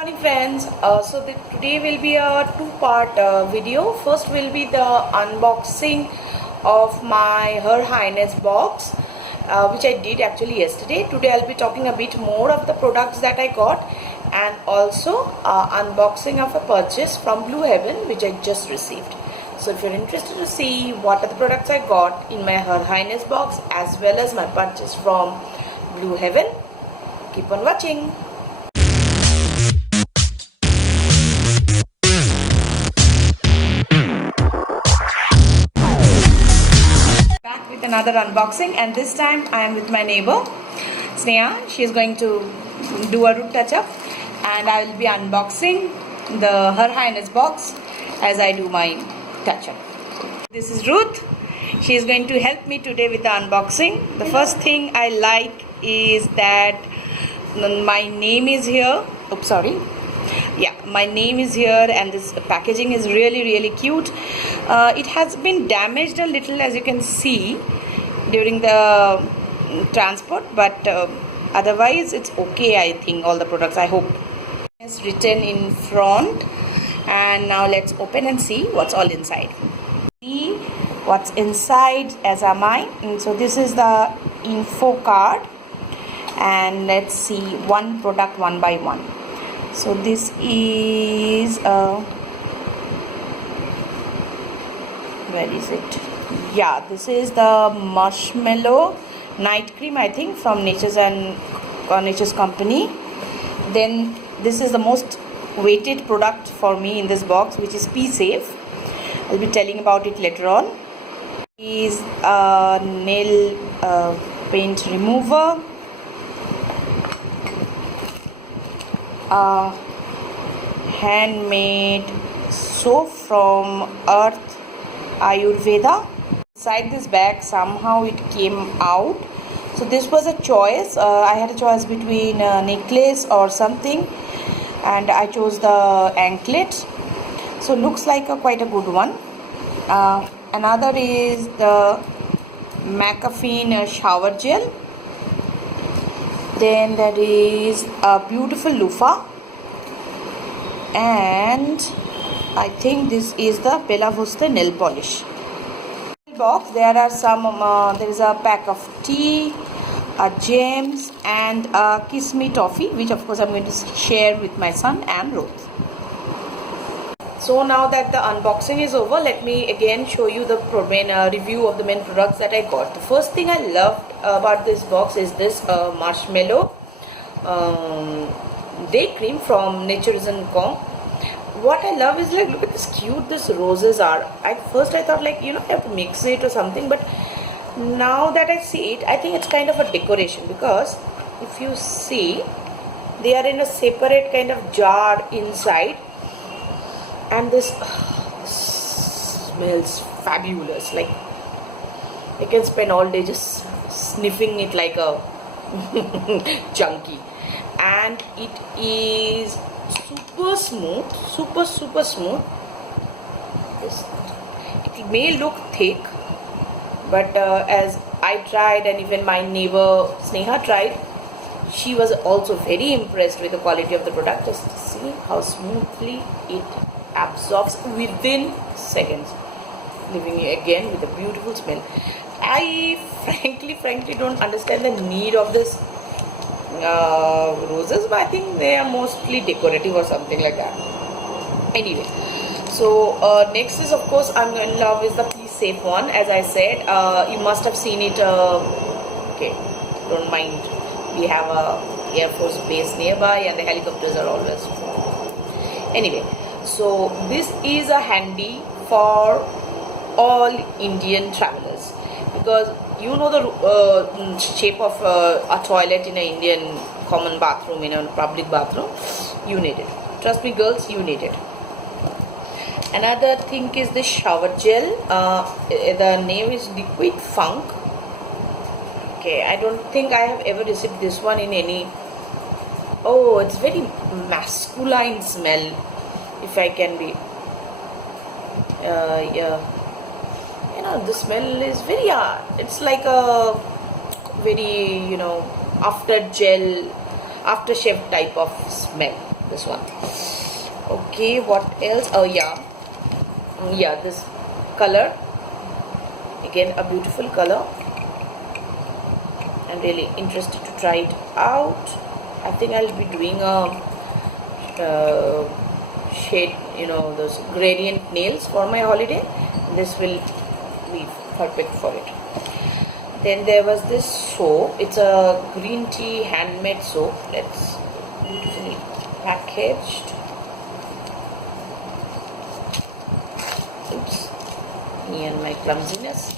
Morning friends, today will be a two-part video. First will be the unboxing of my Her Highness box, which I did actually yesterday. Today I'll be talking a bit more of the products that I got, and also unboxing of a purchase from Blue Heaven which I just received. So if you're interested to see what are the products I got in my Her Highness box as well as my purchase from Blue Heaven, keep on watching. Back with another unboxing, and this time I am with my neighbor Sneha. She is going to do a root touch up, and I will be unboxing the Her Highness box as I do my touch up. This is Ruth. She is going to help me today with the unboxing. The first thing I like is that my name is here. Oops, sorry. Yeah, my name is here, and this packaging is really cute. It has been damaged a little, as you can see, during the transport, but otherwise it's okay. I think all the products, I hope. It's written in front, and now let's open and see what's all inside. See what's inside, as am I. And so this is the info card, and let's see one product one by one. So this is where is it? Yeah, this is the marshmallow night cream, I think, from Nature's Company. Then this is the most weighted product for me in this box, which is Pee Safe. I'll be telling about it later on. Is a nail paint remover. Handmade soap from Earth Ayurveda. Inside this bag somehow it came out. So this was a choice. I had a choice between a necklace or something, and I chose the anklet. So looks like quite a good one. Another is the McAfee shower gel. Then there is a beautiful loofah, and I think this is the Bella Vista nail polish. Box, there are some. There is a pack of tea, gems, and a Kiss Me toffee, which of course I'm going to share with my son and Ruth. So now that the unboxing is over, let me again show you the main review of the main products that I got. The first thing I loved about this box is this marshmallow day cream from Nature's Company. What I love is, like, look at this cute this roses are. At first I thought, like, you know, I have to mix it or something, but now that I see it, I think it's kind of a decoration, because if you see, they are in a separate kind of jar inside, and this smells fabulous. Like, I can spend all day just sniffing it like a junkie. And it is super smooth, super smooth. It may look thick, but as I tried, and even my neighbor Sneha tried, she was also very impressed with the quality of the product. Just see how smoothly it absorbs within seconds, leaving you again with a beautiful smell. I frankly don't understand the need of this roses, but I think they are mostly decorative or something like that. Anyway, so next is, of course, I'm in love with the Pee Safe one. As I said, you must have seen it. Okay, don't mind, we have a Air Force base nearby, and the helicopters are always. Anyway, so this is a handy for all Indian travelers, because you know the shape of a toilet in an Indian common bathroom, in a public bathroom. You need it. Trust me, girls, you need it. Another thing is the shower gel. The name is Liquid Funk. Okay, I don't think I have ever received this one in any. Oh, it's very masculine smell, if I can be. Yeah. You know, the smell is very, it's like a very, you know, aftershave type of smell. this one. Okay, what else? Oh yeah, yeah, this color, again a beautiful color. I'm really interested to try it out. I think I'll be doing a shade, those gradient nails for my holiday. This will be perfect for it. Then there was this soap. It's a green tea handmade soap. That's beautifully packaged. Oops, me and my clumsiness.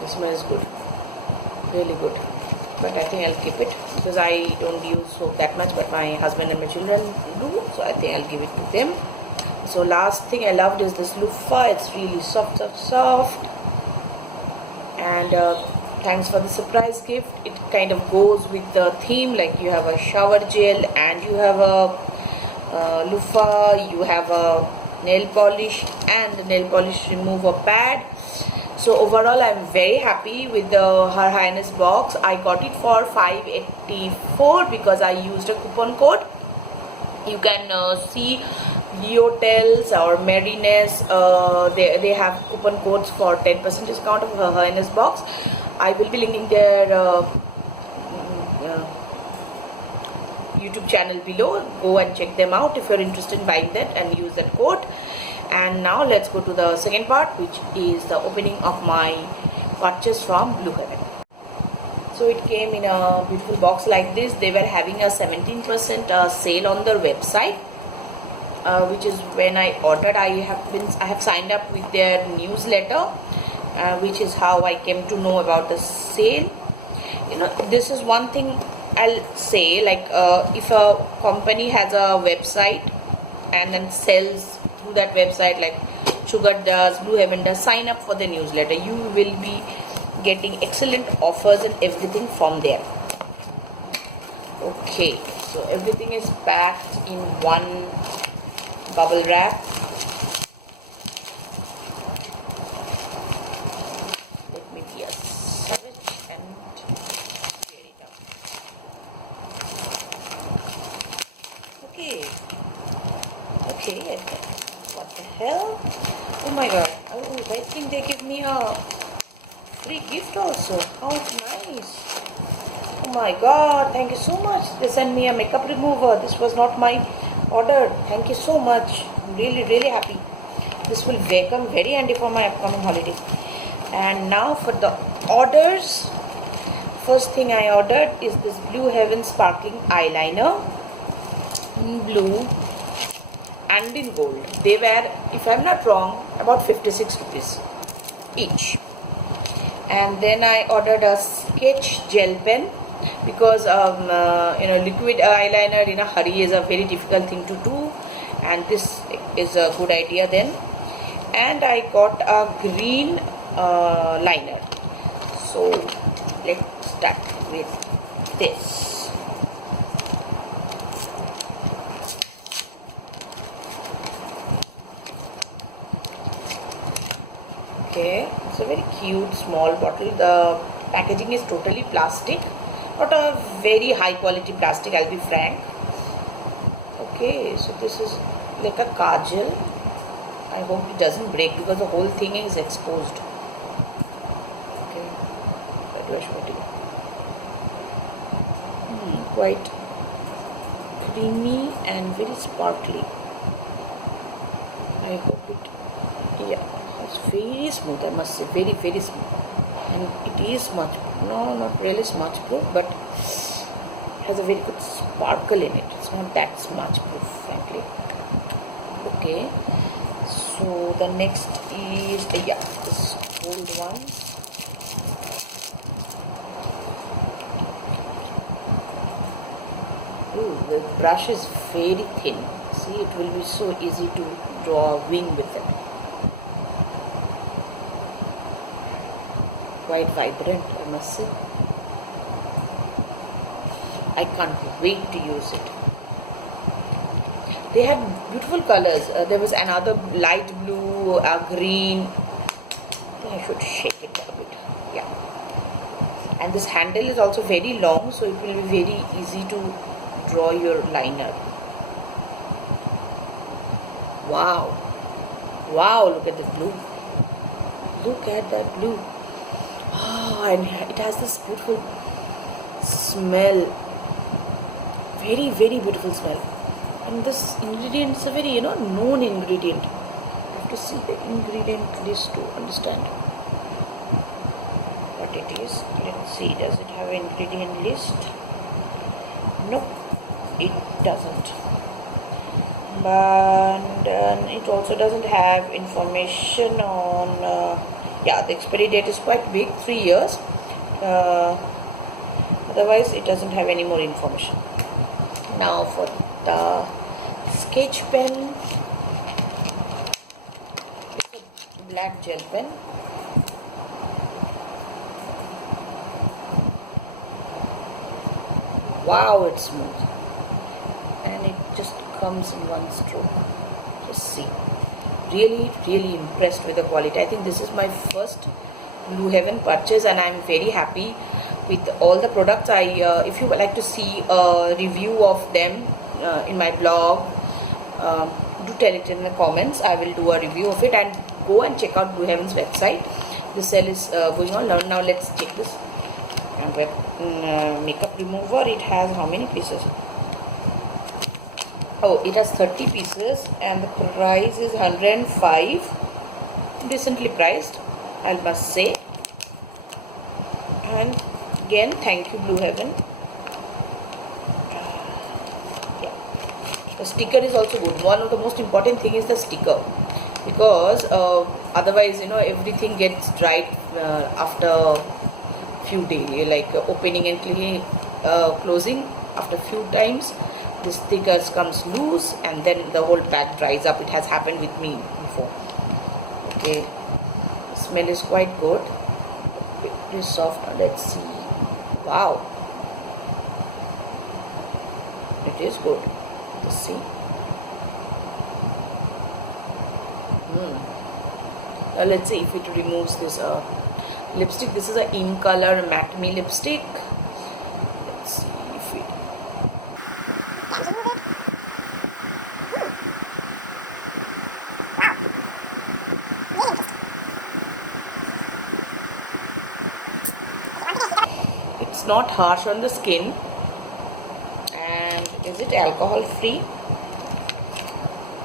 This smells good, really good. But I think I'll keep it because I don't use soap that much, but my husband and my children do, so I think I'll give it to them. So last thing I loved is this loofah. It's really soft, and thanks for the surprise gift. It kind of goes with the theme, like you have a shower gel and you have a loofah, you have a nail polish and a nail polish remover pad. So overall I'm very happy with the Her Highness box. I got it for 584 because I used a coupon code. You can see Leotels or Mariness, they have coupon codes for 10% discount of Her Highness box. I will be linking their YouTube channel below. Go and check them out if you're interested in buying that and use that code. And now let's go to the second part, which is the opening of my purchase from Blue Heaven. So it came in a beautiful box like this. They were having a 17% sale on their website, which is when I ordered. I have signed up with their newsletter, which is how I came to know about the sale. This is one thing I'll say, like if a company has a website and then sells through that website, like Sugar does, Blue Heaven does, sign up for the newsletter. You will be getting excellent offers and everything from there. Okay, so everything is packed in one bubble wrap. Let me be a savage and tear it up. Okay. What the hell? Oh my god. Oh, I think they give me a free gift also. How nice. Oh my god, thank you so much. They sent me a makeup remover. This was not my order. Thank you so much. I'm really happy. This will become very handy for my upcoming holiday. And now for the orders. First thing I ordered is this Blue Heaven sparkling eyeliner in blue and in gold. They were, if I'm not wrong, about 56 rupees each. And then I ordered a sketch gel pen because liquid eyeliner in a hurry is a very difficult thing to do, and this is a good idea then. And I got a green liner. So let's start with this. Okay, it's a very cute small bottle. The packaging is totally plastic, not a very high quality plastic, I'll be frank. Okay, so this is like a kajal. I hope it doesn't break because the whole thing is exposed. Okay, where do I show it? Quite creamy and very sparkly. I hope it, yeah. It's very smooth, I must say, very smooth, and it is smudge proof. No, not really smudge proof, but has a very good sparkle in it. It's not that smudge proof, frankly. Okay, so the next is this gold one. Ooh, the brush is very thin. See, it will be so easy to draw a wing with it. Quite vibrant, I must say. I can't wait to use it. They had beautiful colors. There was another light blue, green. I should shake it a bit. Yeah. and this handle is also very long, so it will be very easy to draw your liner. Wow, wow, look at the blue. Look at that blue. Oh, and it has this beautiful smell. Very, very beautiful smell. And this ingredient is a very, known ingredient. You have to see the ingredient list to understand what it is. Let's see, does it have an ingredient list? Nope, it doesn't. But it also doesn't have information on, yeah, the expiry date is quite big, 3 years. Otherwise, it doesn't have any more information. Now for the sketch pen, it's a black gel pen. Wow, it's smooth, and it just comes in one stroke. Just see, really impressed with the quality. I think this is my first Blue Heaven purchase, and I'm very happy with all the products. If you would like to see a review of them in my blog, do tell it in the comments. I will do a review of it, and go and check out Blue Heaven's website. The sale is going on now. Let's check this. And makeup remover, it has how many pieces? Oh, it has 30 pieces, and the price is 105. Decently priced, I must say. And again, thank you, Blue Heaven. Yeah, the sticker is also good. One of the most important thing is the sticker, because otherwise, everything gets dried after few days, like opening and cleaning, closing after few times. The stickers comes loose, and then the whole pack dries up. It has happened with me before. Okay, the smell is quite good. It is soft. Let's see. Wow, it is good. Let's see. Now let's see if it removes this lipstick. This is a In Color Matte Me lipstick. Let's see if it. It's not harsh on the skin. And is it alcohol free?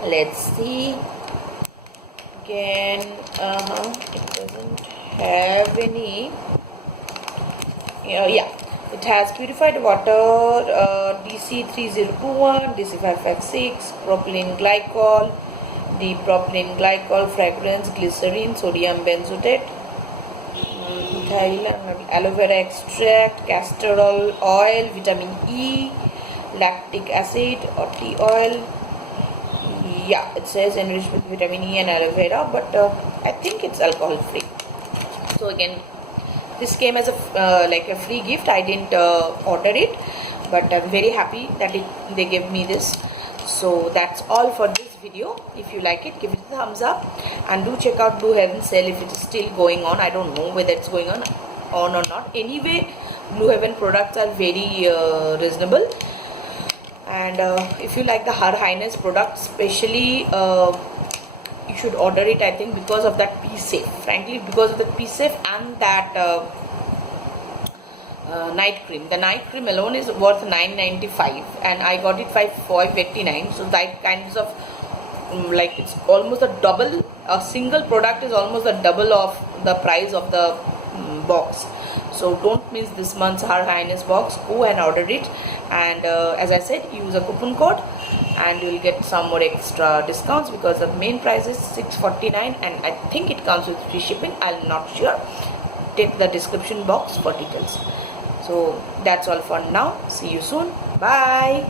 Let's see. Again, it doesn't have any. Yeah, it has purified water, DC3021, DC556, propylene glycol, propylene glycol, fragrance, glycerin, sodium benzoate, ethyl, aloe vera extract, castor oil, vitamin E, lactic acid or tea oil. Yeah, it says enriched with vitamin E and aloe vera, but I think it's alcohol free. So again, this came as a like a free gift. I didn't order it, but I'm very happy that they gave me this. So that's all for this video. If you like it, give it a thumbs up, and do check out Blue Heaven sale if it is still going on. I don't know whether it's going on or not. Anyway, Blue Heaven products are very reasonable. And if you like the Her Highness product, especially you should order it, I think, because of that Be Safe. Frankly, because of the Be Safe and that night cream. The night cream alone is worth $9.95, and I got it for $5.89. So that kinds of like, it's almost a double. A single product is almost the double of the price of the box. So don't miss this month's Her Highness box. Go and order it, and as I said, use a coupon code and you will get some more extra discounts, because the main price is $6.49, and I think it comes with free shipping. I'm not sure. Take the description box for details. So that's all for now. See you soon. Bye.